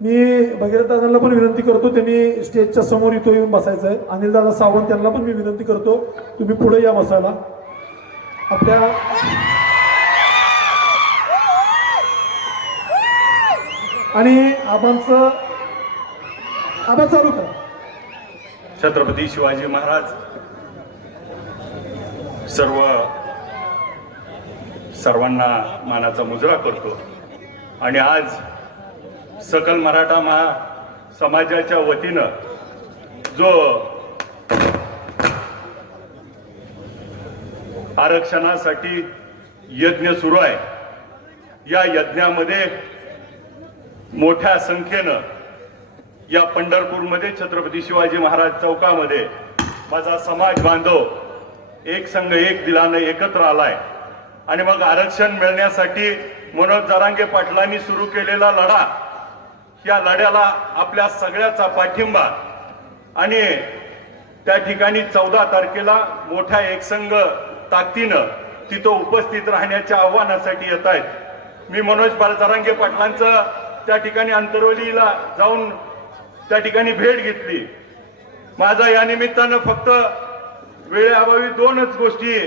मी भगीरथ दादांना पण विनंती करतो, त्यांनी स्टेजच्या समोर इथं येऊन बसायचं आहे. अनिल दादा सावंत यांना पण मी विनंती करतो, तुम्ही पुढे या बसायला. आपल्या आणि आबांचं आबा चालू करा. छत्रपती शिवाजी महाराज सर्वांना मानाचा मुजरा करतो. आणि आज सकल मराठा समाजाच्या वतीनं जो आरक्षणासाठी यज्ञ सुरू आहे, या यज्ञामध्ये मोठ्या संख्येनं या पंढरपूरमध्ये छत्रपती शिवाजी महाराज चौकामध्ये माझा समाज बांधव एक संघ एक दिलानं एकत्र आलाय. आणि मग आरक्षण मिळण्यासाठी मनोज जरांगे पाटलांनी सुरू केलेला लढा, या लढ्याला आपल्या सगळ्याचा पाठिंबा. आणि त्या ठिकाणी 14 तारखेला मोठ्या एकसंघ ताकदीनं तिथं उपस्थित राहण्याच्या आव्हानासाठी येत आहेत. मी मनोज जरांगे पाटलांचं त्या ठिकाणी अंतरवलीला जाऊन त्या ठिकाणी भेट घेतली. माझा या निमित्तानं फक्त वेळेअभावी 2च गोष्टी,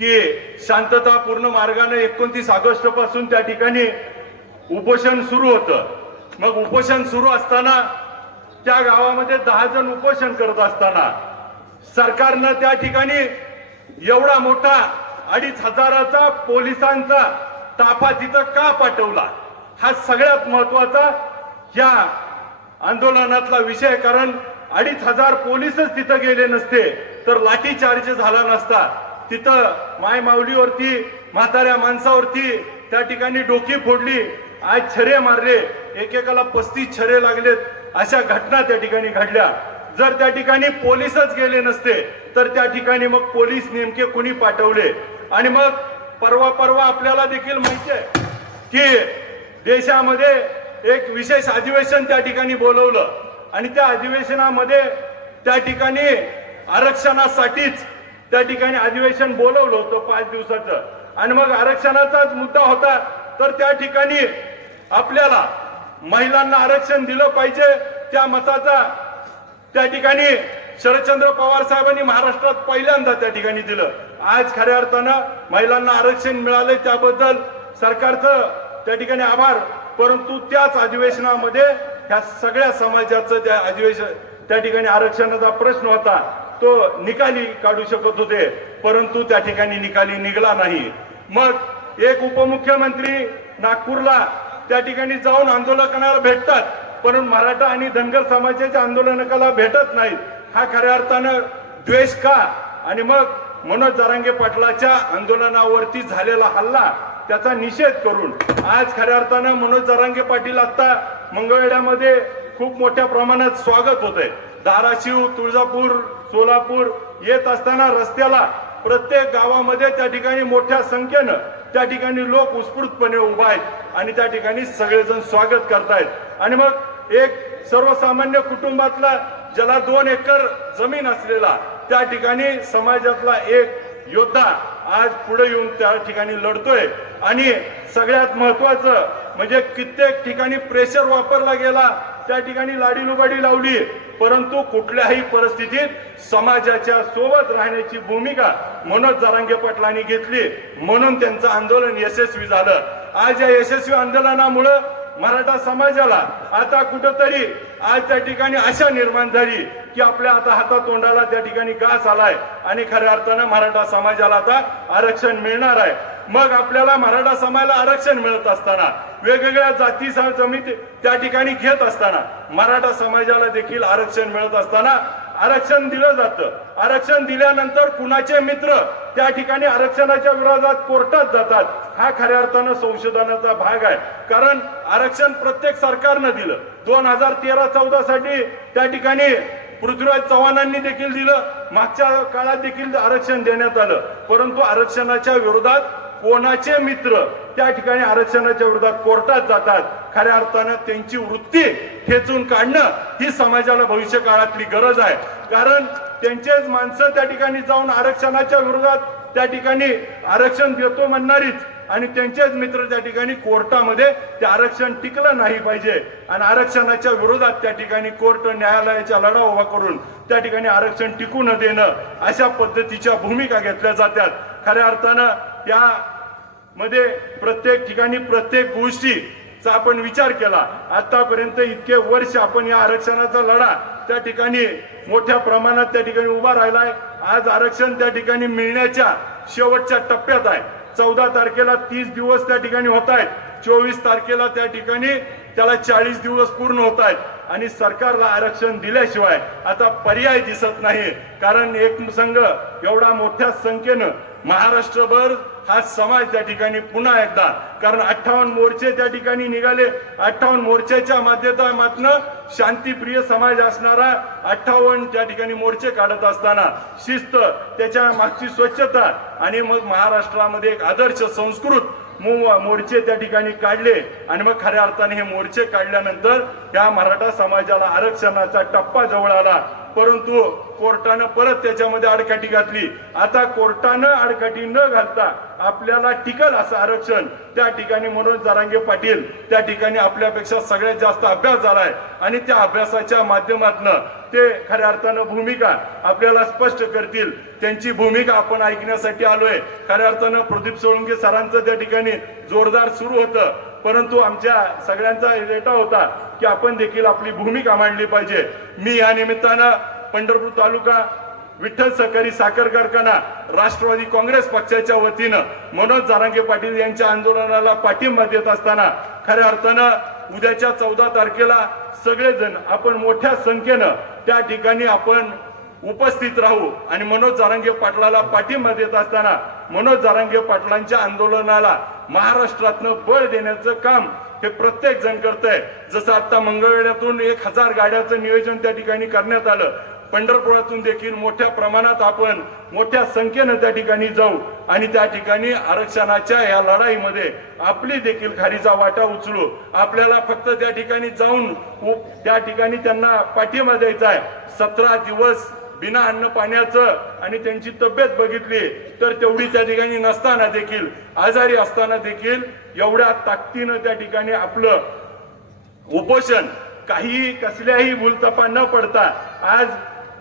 की शांततापूर्ण मार्गाने 29 ऑगस्ट पासून त्या ठिकाणी उपोषण सुरू होतं. मग उपोषण सुरू असताना त्या गावामध्ये 10 जण उपोषण करत असताना सरकारनं त्या ठिकाणी एवढा मोठा 2500चा पोलिसांचा ताफा तिथं का पाठवला, हा सगळ्यात महत्वाचा या आंदोलनातला विषय. कारण 2500 पोलीसच तिथं गेले नसते तर लाठीचार्ज झाला नसता. तिथं मायमाऊलीवरती, म्हाताऱ्या माणसावरती त्या ठिकाणी डोकी फोडली, आज छरे मारले, एकेकाला 35 छरे लागलेत, अशा घटना त्या ठिकाणी घडल्या. जर त्या ठिकाणी पोलीसच गेले नसते तर त्या ठिकाणी मग पोलीस नेमके कोणी पाठवले. आणि मग परवा आपल्याला देखील माहिती आहे की देशामध्ये एक विशेष अधिवेशन त्या ठिकाणी बोलवलं आणि त्या अधिवेशनामध्ये त्या ठिकाणी आरक्षणासाठीच त्या ठिकाणी अधिवेशन बोलवलं होतं 5 दिवसाचं. आणि मग आरक्षणाचाच मुद्दा होता. तर त्या ठिकाणी आपल्याला महिलांना आरक्षण दिलं पाहिजे, त्या मताचा त्या ठिकाणी शरदचंद्र पवार साहेबांनी महाराष्ट्रात पहिल्यांदा त्या ठिकाणी दिलं. आज खऱ्या अर्थानं महिलांना आरक्षण मिळाले, त्याबद्दल सरकारचं त्या ठिकाणी आभार. परंतु त्याच अधिवेशनामध्ये ह्या सगळ्या समाजाचं त्या ठिकाणी आरक्षणाचा प्रश्न होता, तो निकाली काढू शकत होते, परंतु त्या ठिकाणी निकाली निघाला नाही. मग एक उपमुख्यमंत्री नागपूरला त्या ठिकाणी जाऊन आंदोलकांना भेटतात, पण मराठा आणि धनगर समाजाच्या आंदोलकाला भेटत नाहीत. हा खऱ्या अर्थानं द्वेष का? आणि मग मनोज जरांगे पाटलाच्या आंदोलनावरती झालेला हल्ला, त्याचा निषेध करून आज खऱ्या अर्थानं मनोज जरांगे पाटील आता मंगळवेढ्यामध्ये खूप मोठ्या प्रमाणात स्वागत होतंय. धाराशिव, तुळजापूर, सोलापूर येत असताना रस्त्याला प्रत्येक गावामध्ये त्या ठिकाणी मोठ्या संख्येनं त्या ठिकाणी लोक उत्स्फूर्तपणे उभा आहेत आणि त्या ठिकाणी सगळेजण स्वागत करतायत. आणि मग एक सर्वसामान्य कुटुंबातला, ज्याला 2 एकर जमीन असलेला त्या ठिकाणी समाजातला एक योद्धा आज पुढे येऊन त्या ठिकाणी लढतोय. आणि सगळ्यात महत्वाचं म्हणजे कित्येक ठिकाणी प्रेशर वापरला गेला, त्या ठिकाणी लाडीलुबाडी लावली, परंतु कुठल्याही परिस्थितीत समाजाच्या सोबत राहण्याची भूमिका मनोज जरांगे पाटलांनी घेतली, म्हणून त्यांचं आंदोलन यशस्वी झालं. आज या यशस्वी आंदोलनामुळे मराठा समाजाला आता कुठंतरी आज त्या ठिकाणी आशा निर्माण झाली की आपल्या आता हातातोंडाला त्या ठिकाणी घास आलाय आणि खऱ्या अर्थानं मराठा समाजाला आता आरक्षण मिळणार आहे. मग आपल्याला मराठा समाजाला आरक्षण मिळत असताना, वेगवेगळ्या जाती समिती त्या ठिकाणी घेत असताना, मराठा समाजाला देखील आरक्षण मिळत असताना आरक्षण दिलं जातं. आरक्षण दिल्यानंतर कुणाचे मित्र त्या ठिकाणी आरक्षणाच्या विरोधात कोर्टात जातात. हा खऱ्या अर्थानं संशोधनाचा भाग आहे. कारण आरक्षण प्रत्येक सरकारनं दिलं. 2013-14 साठी त्या ठिकाणी पृथ्वीराज चव्हाणांनी देखील दिलं, मागच्या काळात देखील आरक्षण देण्यात आलं, परंतु आरक्षणाच्या विरोधात कोणाचे मित्र त्या ठिकाणी आरक्षणाच्या विरोधात कोर्टात जातात. खऱ्या अर्थानं त्यांची वृत्ती ठेचून काढणं ही समाजाला भविष्य काळातली गरज आहे. कारण त्यांचेच माणसं त्या ठिकाणी जाऊन आरक्षणाच्या विरोधात त्या ठिकाणी आरक्षण देतो म्हणणारीच आणि त्यांचेच मित्र त्या ठिकाणी कोर्टामध्ये ते आरक्षण टिकलं नाही पाहिजे आणि आरक्षणाच्या विरोधात त्या ठिकाणी कोर्ट न्यायालयाचा लढा उभा करून त्या ठिकाणी आरक्षण टिकू न देणं अशा पद्धतीच्या भूमिका घेतल्या जातात. खऱ्या अर्थानं या मध्ये प्रत्येक ठिकाणी प्रत्येक गोष्टीचा आपण विचार केला. आतापर्यंत इतके वर्ष आपण या आरक्षणाचा लढा त्या ठिकाणी मोठ्या प्रमाणात त्या ठिकाणी उभा राहिलाय. आज आरक्षण त्या ठिकाणी मिळण्याच्या शेवटच्या टप्प्यात आहे. 14 तारखेला 30 दिवस त्या ठिकाणी होत आहेत. 24 तारखेला त्या ठिकाणी त्याला 40 दिवस पूर्ण होत आहेत आणि सरकारला आरक्षण दिल्याशिवाय आता पर्याय दिसत नाही. कारण एक संघ एवढा मोठ्या संख्येनं महाराष्ट्रभर हा समाज त्या ठिकाणी पुन्हा एकदा, कारण 58 मोर्चे त्या ठिकाणी निघाले. 58 मोर्चाच्या माध्यमातून शांतीप्रिय समाज असणारा 58 त्या ठिकाणी मोर्चे काढत असताना शिस्त, त्याच्या मागची स्वच्छता आणि मग महाराष्ट्रामध्ये एक आदर्श संस्कृत मोर्चे त्या ठिकाणी काढले आणि मग खऱ्या अर्थाने हे मोर्चे काढल्यानंतर या मराठा समाजाला आरक्षणाचा टप्पा जवळ आला. परंतु कोर्टानं परत त्याच्यामध्ये आडकाठी घातली. आता कोर्टानं आडकाठी न घालता आपल्याला टिकल असं आरक्षण त्या ठिकाणी मनोज जरांगे पाटील त्या ठिकाणी आपल्यापेक्षा सगळ्यात जास्त अभ्यास झालाय आणि त्या अभ्यासाच्या माध्यमातून ते खऱ्या अर्थानं भूमिका आपल्याला स्पष्ट करतील. त्यांची भूमिका आपण ऐकण्यासाठी आलोय. खऱ्या अर्थानं प्रदीप सोळंके सरांचं त्या ठिकाणी जोरदार सुरू होतं, परंतु आमच्या सगळ्यांचा डेटा होता की आपण देखील आपली भूमिका मांडली पाहिजे. मी या निमित्तानं पंढरपूर तालुका विठ्ठल सहकारी साखर कारखाना राष्ट्रवादी काँग्रेस पक्षाच्या वतीनं मनोज जरांगे पाटील यांच्या आंदोलनाला पाठिंबा देत असताना खऱ्या अर्थानं उद्याच्या 14 तारखेला सगळेजण आपण मोठ्या संख्येनं त्या ठिकाणी आपण उपस्थित राहू आणि मनोज जरांगे पाटलाला पाठिंबा देत असताना मनोज जरांगे पाटलांच्या आंदोलनाला महाराष्ट्रातनं बळ देण्याचं काम हे प्रत्येक जण करतंय. जसं आता मंगळवेढ्यातून 1000 गाड्याचं नियोजन त्या ठिकाणी करण्यात आलं. पंढरपुरातून देखील मोठ्या प्रमाणात आपण मोठ्या संख्येनं त्या ठिकाणी जाऊ आणि त्या ठिकाणी आरक्षणाच्या या लढाईमध्ये आपली देखील खारीचा वाटा उचलू. आपल्याला फक्त त्या ठिकाणी जाऊन त्या ठिकाणी त्यांना पाठिंबा द्यायचा आहे. 17 दिवस बिना अन्न पाण्याचं आणि त्यांची तब्येत बघितली तर तेवढी त्या ठिकाणी नसताना देखील, आजारी असताना देखील एवढ्या ताकदीनं त्या ठिकाणी आपलं उपोषण काही कसल्याही भूलथापा न पडता आज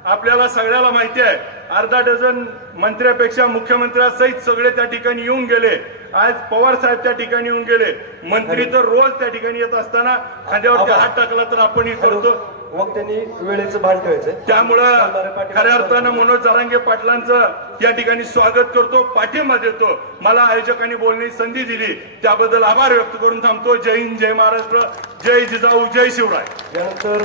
आपल्याला सगळ्याला माहिती आहे अर्धा डझन मंत्र्यापेक्षा मुख्यमंत्र्यासहित सगळे त्या ठिकाणी येऊन गेले. आज पवार साहेब त्या ठिकाणी येऊन गेले. मंत्री तर रोज त्या ठिकाणी येत असताना खांद्यावरती हात टाकला तर आपणही करतो. मग त्यांनी वेळेचं भान ठेवायचं. त्यामुळं खऱ्या अर्थानं मनोज जरांगे पाटलांचं या ठिकाणी स्वागत करतो, पाठिंबा देतो. मला आयोजकांनी बोलण्याची संधी दिली त्याबद्दल आभार व्यक्त करून थांबतो. जय हिंद, जय महाराष्ट्र, जय जिजाऊ, जय शिवराय. यानंतर